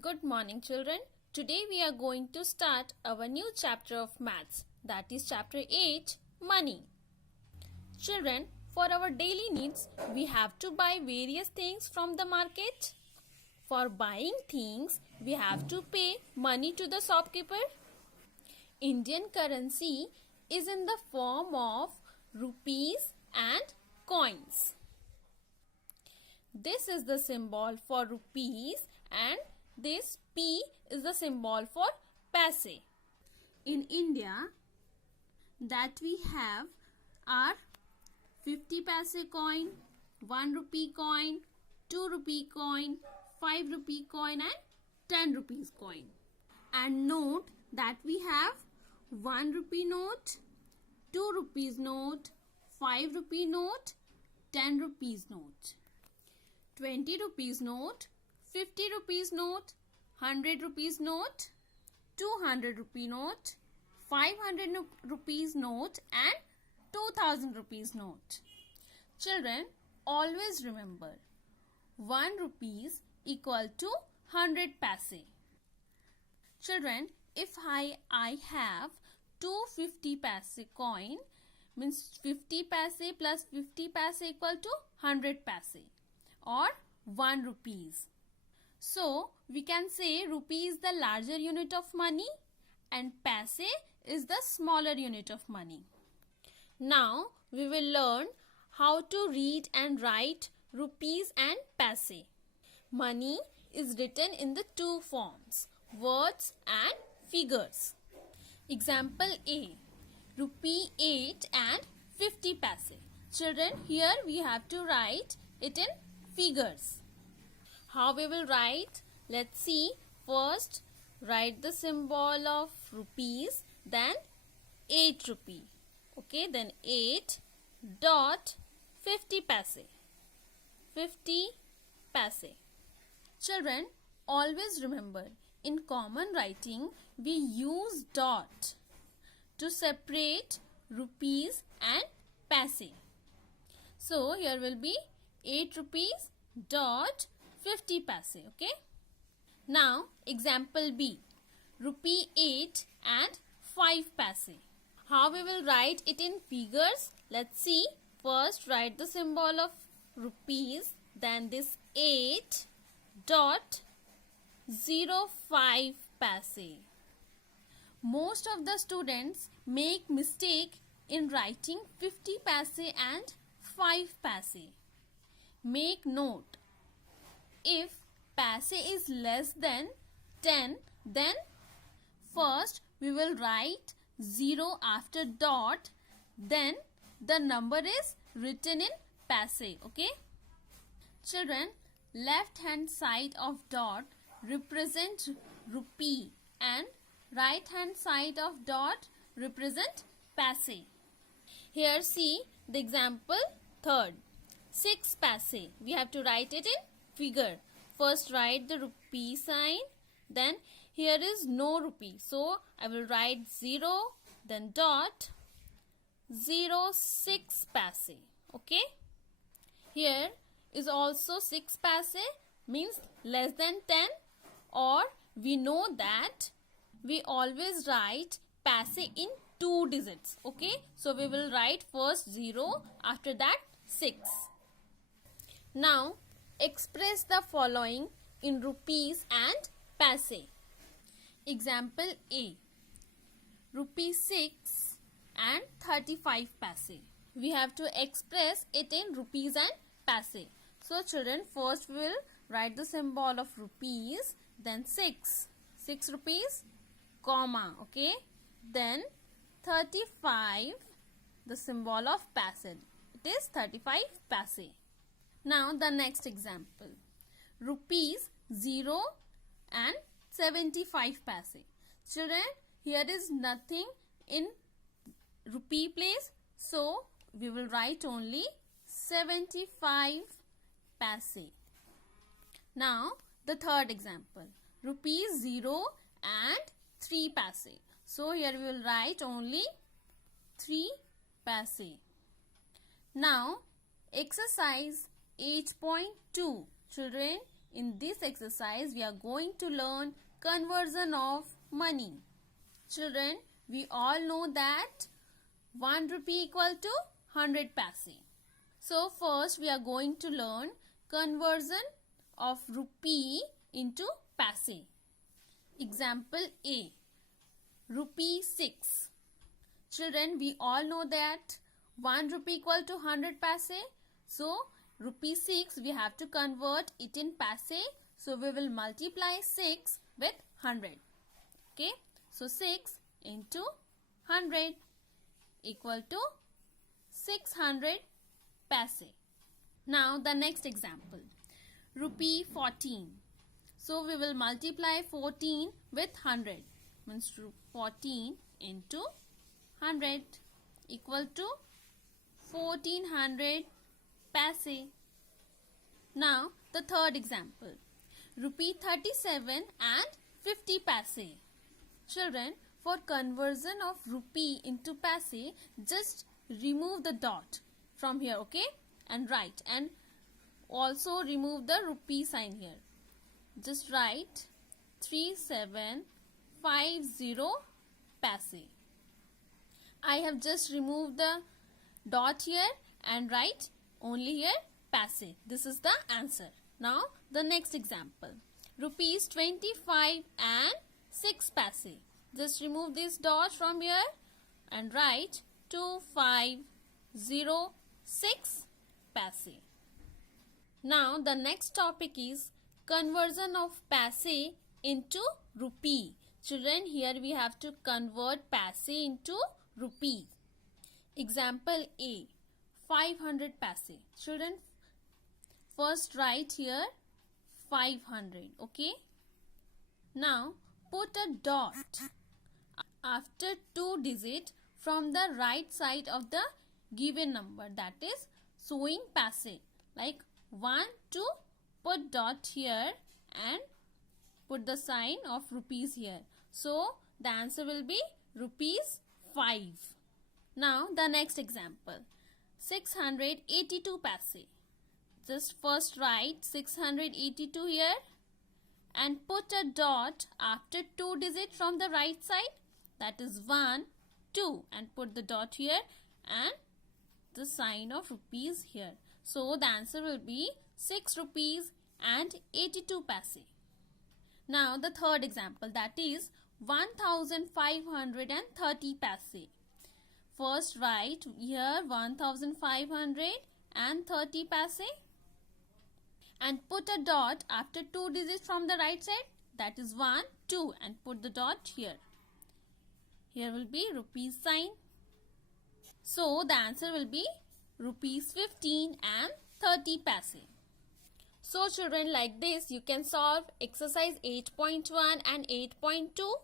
Good morning, children. Today we are going to start our new chapter of maths, that is chapter 8, money. Children, for our daily needs, we have to buy various things from the market. For buying things, we have to pay money to the shopkeeper. Indian currency is in the form of rupees and coins. This is the symbol for rupees and this P is the symbol for paise. In India, that we have are 50 paise coin, 1 rupee coin, 2 rupee coin, 5 rupee coin and 10 rupees coin. And note that we have 1 rupee note, 2 rupees note, 5 rupee note, 10 rupees note, 20 rupees note, 50 rupees note, 100 rupees note, 200 rupee note, 500 rupees note and 2000 rupees note. Children, always remember 1 rupees equal to 100 paise. Children, if I have 250 paise coin, means 50 paise plus 50 paise equal to 100 paise or 1 rupees. So, we can say rupee is the larger unit of money and paise is the smaller unit of money. Now, we will learn how to read and write rupees and paise. Money is written in the two forms, words and figures. Example A, rupee 8 and 50 paise. Children, here we have to write it in figures. How we will write? Let's see. First, write the symbol of rupees, then 8 rupee. Okay, then 8 dot 50 paise. 50 paise. Children, always remember, in common writing, we use dot to separate rupees and paise. So, here will be 8 rupees dot 50 paise. Okay. Now, example B. Rupee 8 and 5 paise. How we will write it in figures? Let's see. First, write the symbol of rupees. Then this 8 dot 05 paise. Most of the students make mistake in writing 50 paise and 5 paise. Make note. If paise is less than 10, then first we will write 0 after dot, then the number is written in paise. Okay. Children, left hand side of dot represent rupee and right hand side of dot represent paise. Here see the example third. 6 paise. We have to write it in figure. First write the rupee sign. Then here is no rupee. So I will write 0 then dot 06 paise. Okay. Here is also 6 paise means less than 10, or we know that we always write paise in 2 digits. Okay. So we will write first 0, after that 6. Now, express the following in rupees and paise. Example A. Rupee 6 and 35 paise. We have to express it in rupees and paise. So, children, first we will write the symbol of rupees, then 6. 6 rupees, comma, okay. Then 35, the symbol of paise. It is 35 paise. Now the next example, rupees 0 and 75 paise. Children, here is nothing in rupee place, so we will write only 75 paise. Now the third example, rupees 0 and 3 paise. So here we will write only 3 paise. Now exercise 8.2. Children, in this exercise we are going to learn conversion of money. Children, we all know that 1 rupee equal to 100 paise. So first we are going to learn conversion of rupee into paise. Example A, rupee 6. Children, we all know that 1 rupee equal to 100 paise. So rupee 6 we have to convert it in paise. So we will multiply 6 with 100. Okay. So 6 into 100 equal to 600 paise. Now the next example, rupee 14. So we will multiply 14 with 100. Means 14 into 100 equal to 1400 paise. Now the third example, rupee 37 and 50 paise. Children, for conversion of rupee into paise, just remove the dot from here, okay, and write, and also remove the rupee sign here. Just write 3750 paise. I have just removed the dot here and write only here paise. This is the answer. Now the next example, rupees 25 and 6 paise. Just remove this dot from here and write 2506 paise. Now the next topic is conversion of paise into rupee. Children, here we have to convert paise into rupee. Example A, 500 paise. Children, first write here 500. Okay. Now put a dot after 2 digits from the right side of the given number, that is showing paise. Like 1, 2, put dot here and put the sign of rupees here. So the answer will be rupees 5. Now the next example, 682 paise. Just first write 682 here and put a dot after 2 digits from the right side, that is 1, 2, and put the dot here and the sign of rupees here. So the answer will be 6 rupees and 82 paise. Now the third example, that is 1530 paise. First write here 1530 paise and put a dot after 2 digits from the right side, that is 1, 2, and put the dot here. Here will be rupees sign. So the answer will be rupees 15 and 30 paise. So children, like this you can solve exercise 8.1 and 8.2.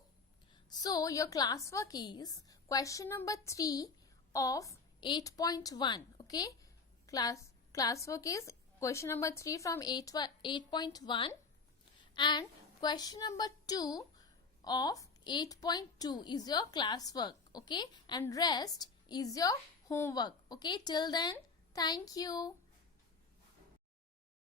So your classwork is question number 3 of 8.1. Okay, classwork is question number 3 from 8.1 and question number 2 of 8.2 is your classwork. Okay, and rest is your homework. Okay, till then, thank you.